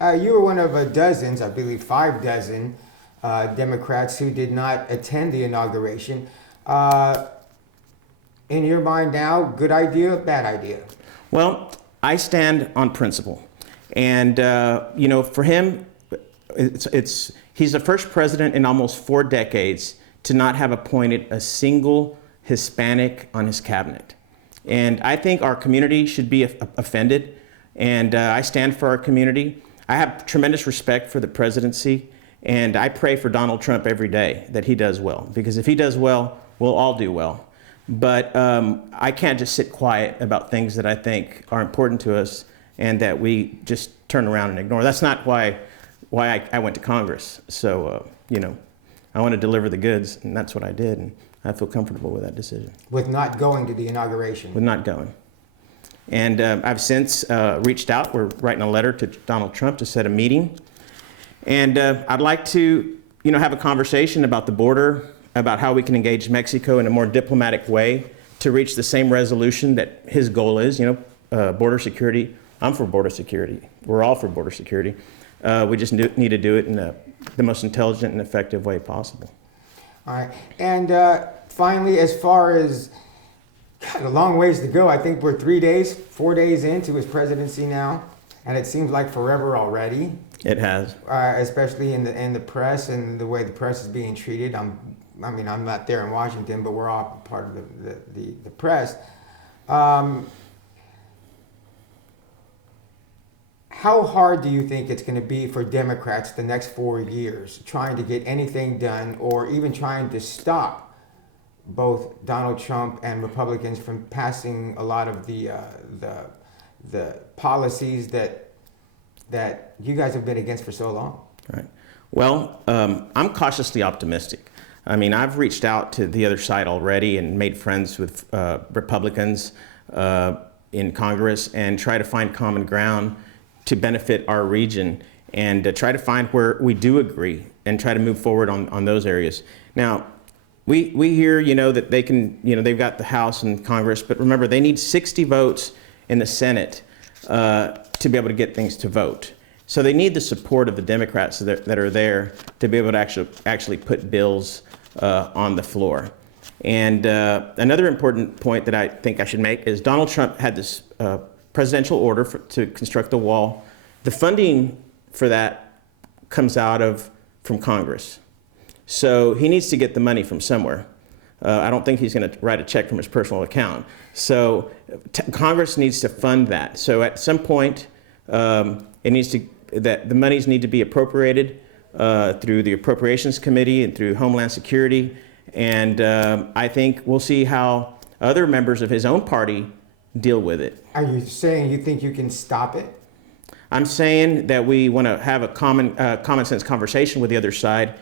All right. You were one of dozens, I believe 5 dozen, Democrats who did not attend the inauguration. In your mind now, good idea, bad idea? Well, I stand on principle. And, for him, he's the first president in almost 4 decades to not have appointed a single Hispanic on his cabinet. And I think our community should be offended. And I stand for our community. I have tremendous respect for the presidency. And I pray for Donald Trump every day that he does well. Because if he does well, we'll all do well. But I can't just sit quiet about things that I think are important to us and that we just turn around and ignore. That's not why I went to Congress. So, I want to deliver the goods, and that's what I did, and I feel comfortable with that decision. With not going to the inauguration? With not going. And I've since reached out. We're writing a letter to Donald Trump to set a meeting. And I'd like to, have a conversation about the border, about how we can engage Mexico in a more diplomatic way to reach the same resolution that his goal is, border security. I'm for border security. We're all for border security. We just need to do it in the most intelligent and effective way possible. All right. And finally, as far as, God, a long ways to go. I think we're 4 days into his presidency now, and it seems like forever already. It has. Especially in the press and the way the press is being treated. I'm not there in Washington, but we're all part of the press. How hard do you think it's going to be for Democrats the next 4 years trying to get anything done, or even trying to stop both Donald Trump and Republicans from passing a lot of the policies that you guys have been against for so long? Right. Well, I'm cautiously optimistic. I've reached out to the other side already and made friends with Republicans in Congress and try to find common ground to benefit our region and try to find where we do agree and try to move forward on those areas. Now, we hear, that they can, they've got the House and Congress, but remember, they need 60 votes in the Senate to be able to get things to vote. So they need the support of the Democrats that are there to be able to actually put bills on the floor. And another important point that I think I should make is Donald Trump had this presidential order to construct the wall. The funding for that comes from Congress. So he needs to get the money from somewhere. I don't think he's going to write a check from his personal account. So Congress needs to fund that. So at some point, the monies need to be appropriated through the Appropriations Committee and through Homeland Security. And I think we'll see how other members of his own party deal with it. Are you saying you think you can stop it? I'm saying that we want to have a common sense conversation with the other side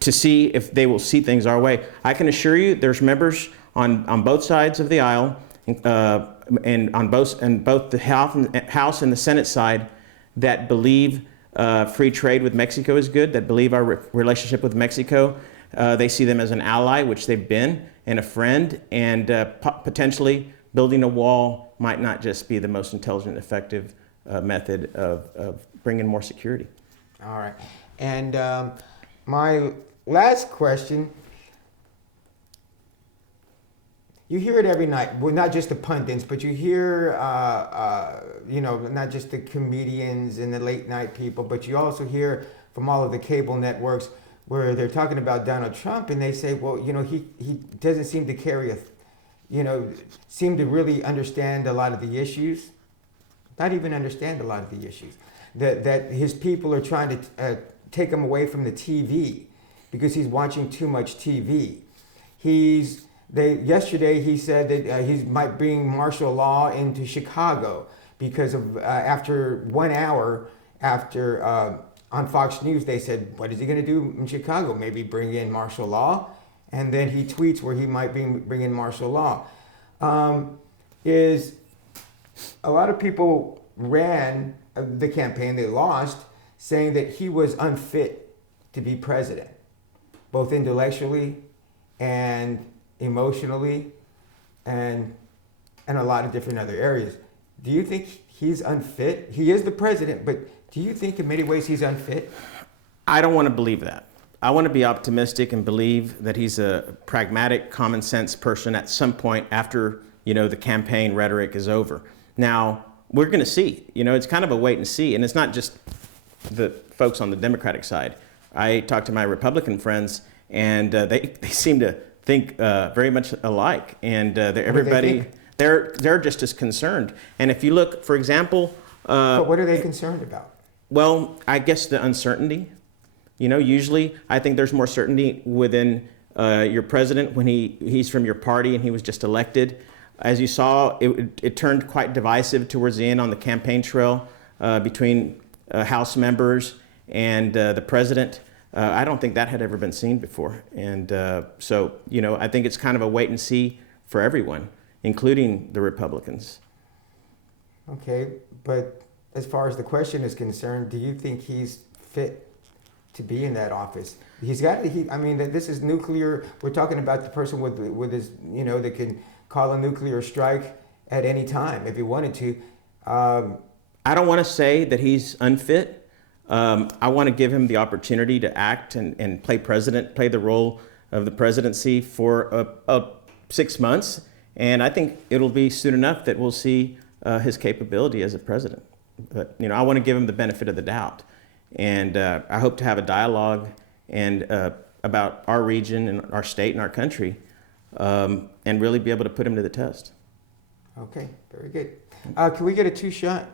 to see if they will see things our way. I can assure you there's members on both sides of the aisle and on both the House and the Senate side that believe free trade with Mexico is good, that believe our relationship with Mexico, they see them as an ally, which they've been, and a friend, and potentially building a wall might not just be the most intelligent, effective method of bringing more security. All right. And my last question, you hear it every night, well, not just the pundits, but you hear, not just the comedians and the late night people, but you also hear from all of the cable networks where they're talking about Donald Trump, and they say, well, he doesn't seem to seem to really understand a lot of the issues, not even understand a lot of the issues, that his people are trying to take him away from the TV because he's watching too much TV. Yesterday he said that he might bring martial law into Chicago because of after 1 hour after on Fox News they said, what is he going to do in Chicago? Maybe bring in martial law. And then he tweets where he might bring in martial law. Is a lot of people ran the campaign, they lost, saying that he was unfit to be president, both intellectually and emotionally and a lot of different other areas. Do you think he's unfit? He is the president, but Do you think in many ways he's unfit? I don't want to believe that. I want to be optimistic and believe that he's a pragmatic, common sense person at some point after, the campaign rhetoric is over. Now, we're going to see. It's kind of a wait and see. And it's not just the folks on the Democratic side. I talked to my Republican friends, and they seem to think very much alike. And they're just as concerned. And if you look, for example... but what are they concerned about? Well, I guess the uncertainty. Usually I think there's more certainty within your president when he's from your party and he was just elected. As you saw, it turned quite divisive towards the end on the campaign trail between House members and the president. I don't think that had ever been seen before. And so, I think it's kind of a wait and see for everyone, including the Republicans. Okay, but as far as the question is concerned, do you think he's fit to be in that office? This is nuclear. We're talking about the person with his, that can call a nuclear strike at any time if he wanted to. I don't want to say that he's unfit. I want to give him the opportunity to act and play the role of the presidency for 6 months. And I think it'll be soon enough that we'll see his capability as a president. But, I want to give him the benefit of the doubt. And I hope to have a dialogue about our region and our state and our country and really be able to put him to the test. Okay, very good. Can we get a two-shot